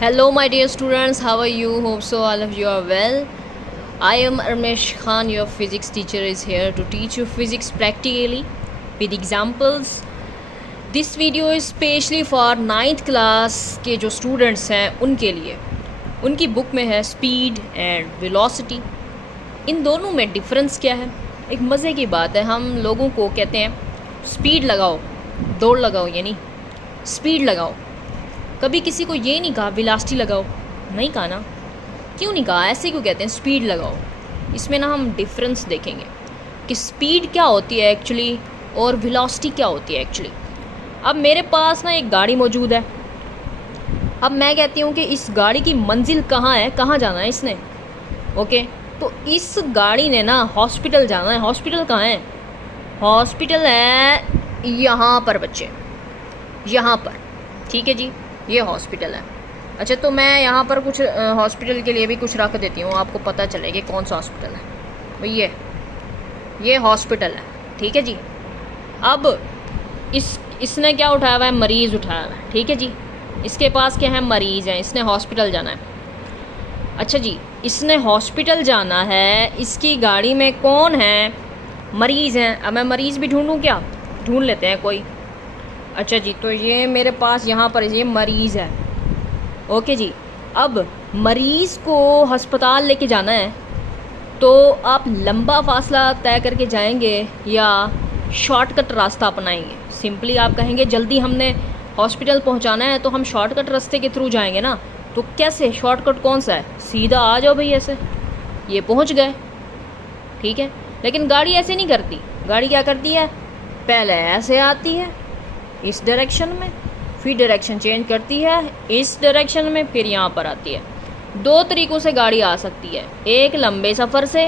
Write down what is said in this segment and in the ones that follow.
Hello, my dear students. How are you? Hope so all of you are well. I am Armesh Khan, your physics teacher, is here to teach you physics practically with examples. This video is specially for 9th class के जो students हैं उनके लिए. उनकी book में है speed and velocity. इन दोनों में डिफरेंस क्या है? एक मज़े की बात है, हम लोगों को कहते हैं स्पीड लगाओ, दौड़ लगाओ, यानी स्पीड लगाओ. कभी किसी को ये नहीं कहा वेलोसिटी लगाओ, नहीं कहा ना. क्यों नहीं कहा? ऐसे क्यों कहते हैं स्पीड लगाओ? इसमें ना हम डिफरेंस देखेंगे कि स्पीड क्या होती है एक्चुअली और वेलोसिटी क्या होती है एक्चुअली. अब मेरे पास ना एक गाड़ी मौजूद है. अब मैं कहती हूँ कि इस गाड़ी की मंजिल कहाँ है, कहाँ जाना है इसने. ओके, तो इस गाड़ी ने ना हॉस्पिटल जाना है. हॉस्पिटल कहाँ है? हॉस्पिटल है यहाँ पर बच्चे, यहाँ पर. ठीक है जी, ये हॉस्पिटल है. अच्छा, तो मैं यहाँ पर कुछ हॉस्पिटल के लिए भी कुछ रख देती हूँ, आपको पता चले कि कौन सा हॉस्पिटल है. भाई ये हॉस्पिटल है. ठीक है जी. अब इसने क्या उठाया हुआ है? मरीज़ उठाया हुआ है. ठीक है जी. इसके पास क्या है? मरीज़ है. इसने हॉस्पिटल जाना है. अच्छा जी, इसने हॉस्पिटल जाना है. इसकी गाड़ी में कौन है? मरीज़ हैं. अब मैं मरीज़ भी ढूंढूँ क्या? ढूंढ लेते हैं कोई. अच्छा जी, तो ये मेरे पास यहाँ पर ये मरीज़ है. ओके जी. अब मरीज़ को अस्पताल लेके जाना है, तो आप लंबा फासला तय करके जाएंगे या शॉर्टकट रास्ता अपनाएंगे? सिंपली आप कहेंगे जल्दी हमने हॉस्पिटल पहुँचाना है तो हम शॉर्टकट रास्ते के थ्रू जाएंगे ना. तो कैसे? शॉर्टकट कौन सा है? सीधा आ जाओ भाई, ऐसे ये पहुँच गए. ठीक है, लेकिन गाड़ी ऐसे नहीं करती. गाड़ी क्या करती है? पहले ऐसे आती है इस डायरेक्शन में, फिर डायरेक्शन चेंज करती है इस डायरेक्शन में, फिर यहाँ पर आती है. दो तरीक़ों से गाड़ी आ सकती है, एक लंबे सफ़र से,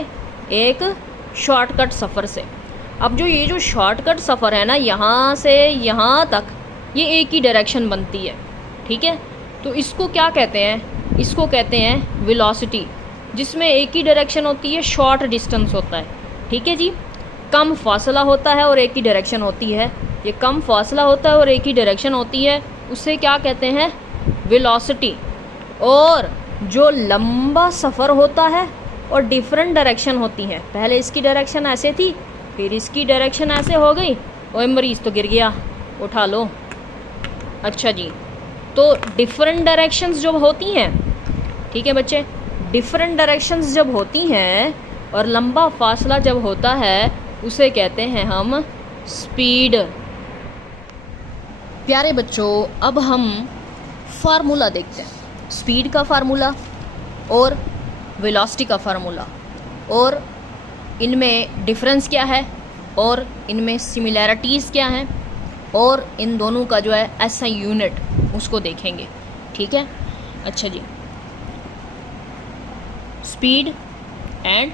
एक शॉर्टकट सफ़र से. अब ये जो शॉर्टकट सफ़र है ना, यहाँ से यहाँ तक ये एक ही डायरेक्शन बनती है. ठीक है, तो इसको क्या कहते हैं? इसको कहते हैं वेलोसिटी, जिसमें एक ही डायरेक्शन होती है, शॉर्ट डिस्टेंस होता है. ठीक है जी. कम फासला होता है और एक ही डायरेक्शन होती है. ये कम फासला होता है और एक ही डायरेक्शन होती है, उसे क्या कहते हैं? वेलोसिटी. और जो लंबा सफ़र होता है और डिफरेंट डायरेक्शन होती हैं, पहले इसकी डायरेक्शन ऐसे थी, फिर इसकी डायरेक्शन ऐसे हो गई. ओए मरीज़ तो गिर गया, उठा लो. अच्छा जी, तो डिफरेंट डायरेक्शंस जब होती हैं, ठीक है बच्चे, डिफरेंट डायरेक्शंस जब होती हैं और लंबा फासला जब होता है, उसे कहते हैं हम स्पीड. प्यारे बच्चों, अब हम फार्मूला देखते हैं. स्पीड का फार्मूला और वेलोसिटी का फार्मूला, और इनमें डिफरेंस क्या है और इनमें सिमिलैरिटीज़ क्या हैं, और इन दोनों का जो है ऐसा यूनिट उसको देखेंगे. ठीक है. अच्छा जी, स्पीड एंड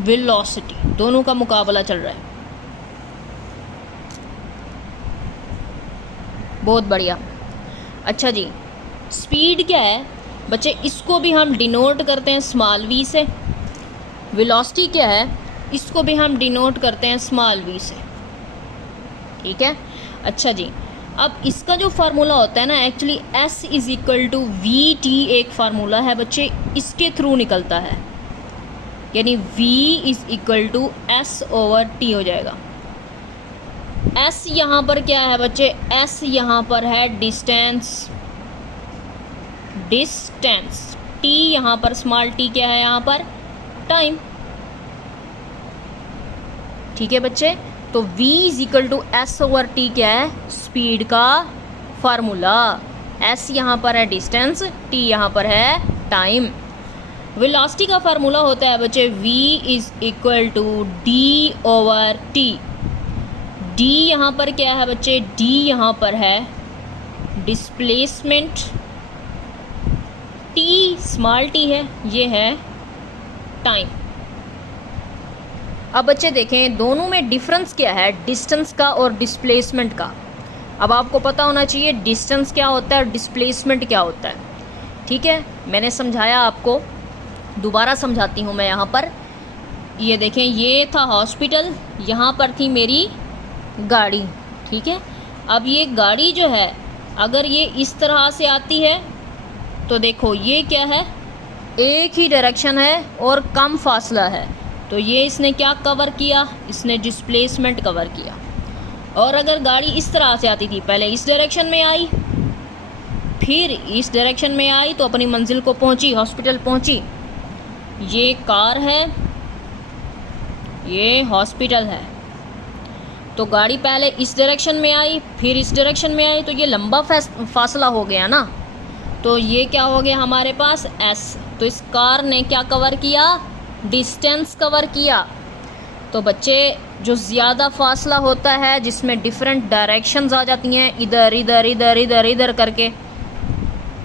वेलोसिटी दोनों का मुकाबला चल रहा है. बहुत बढ़िया. अच्छा जी, स्पीड क्या है बच्चे? इसको भी हम डिनोट करते हैं स्मॉल वी से. वेलोसिटी क्या है? इसको भी हम डिनोट करते हैं स्मॉल वी से. ठीक है. अच्छा जी, अब इसका जो फार्मूला होता है ना, actually S is equal to V T एक फार्मूला है बच्चे, इसके थ्रू निकलता है. यानी V is equal to S over T हो जाएगा. S यहाँ पर क्या है बच्चे? S यहाँ पर है डिस्टेंस. T यहाँ पर स्मॉल t क्या है? यहाँ पर टाइम. ठीक है बच्चे, तो V is equal to S over T क्या है? स्पीड का फार्मूला. S यहाँ पर है डिस्टेंस, T यहाँ पर है टाइम. वेलोसिटी का फार्मूला होता है बच्चे V is equal to D over T. D यहाँ पर क्या है बच्चे? D यहाँ पर है डिस्प्लेसमेंट. T स्मॉल t है, ये है टाइम. अब बच्चे देखें दोनों में डिफरेंस क्या है, डिस्टेंस का और डिस्प्लेसमेंट का. अब आपको पता होना चाहिए डिस्टेंस क्या होता है और डिस्प्लेसमेंट क्या होता है. ठीक है, मैंने समझाया आपको, दोबारा समझाती हूँ मैं. यहाँ पर ये देखें, ये था हॉस्पिटल, यहाँ पर थी मेरी गाड़ी. ठीक है. अब ये गाड़ी जो है अगर ये इस तरह से आती है तो देखो ये क्या है, एक ही डायरेक्शन है और कम फासला है, तो ये इसने क्या कवर किया, इसने डिस्प्लेसमेंट कवर किया। और अगर गाड़ी इस तरह से आती थी, पहले इस डायरेक्शन में आई फिर इस डायरेक्शन में आई तो अपनी मंजिल को पहुंची, हॉस्पिटल पहुंची। ये कार है, ये हॉस्पिटल है। तो गाड़ी पहले इस डायरेक्शन में आई फिर इस डायरेक्शन में आई, तो ये लंबा फासला हो गया ना, तो ये क्या हो गया हमारे पास एस। तो इस कार ने क्या कवर किया, डिस्टेंस कवर किया। तो बच्चे जो ज़्यादा फासला होता है जिसमें डिफरेंट डायरेक्शंस आ जाती हैं, इधर इधर इधर इधर इधर करके,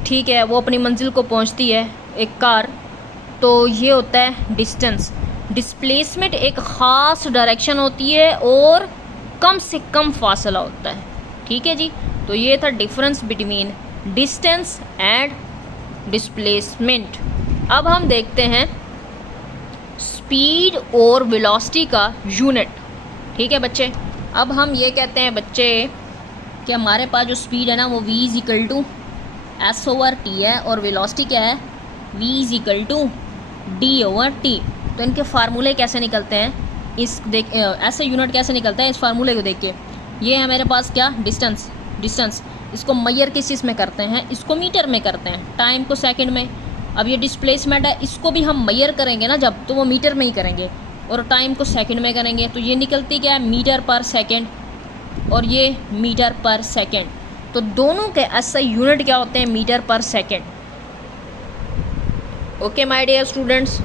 ठीक है, वो अपनी मंजिल को पहुंचती है एक कार, तो ये होता है डिस्टेंस। डिस्प्लेसमेंट एक ख़ास डायरेक्शन होती है और कम से कम फासला होता है, ठीक है जी। तो ये था difference between distance and displacement. अब हम देखते हैं स्पीड और वेलोसिटी का यूनिट, ठीक है बच्चे। अब हम ये कहते हैं बच्चे कि हमारे पास जो स्पीड है ना वो v is equal to S over T है, और वेलोसिटी क्या है, v is equal to D over T. तो इनके फार्मूले कैसे निकलते हैं, ऐसे यूनिट कैसे निकलता है इस फार्मूले को देख के। ये है मेरे पास क्या, डिस्टेंस। इसको मैयर किस चीज़ में करते हैं, इसको मीटर में करते हैं, टाइम को सेकंड में। अब ये डिस्प्लेसमेंट है, इसको भी हम मैयर करेंगे ना जब, तो वो मीटर में ही करेंगे, और टाइम को सेकंड में करेंगे। तो ये निकलती क्या है, मीटर पर सेकंड, और ये मीटर पर सेकंड। तो दोनों के ऐसे यूनिट क्या होते हैं, मीटर पर second. Okay my dear students.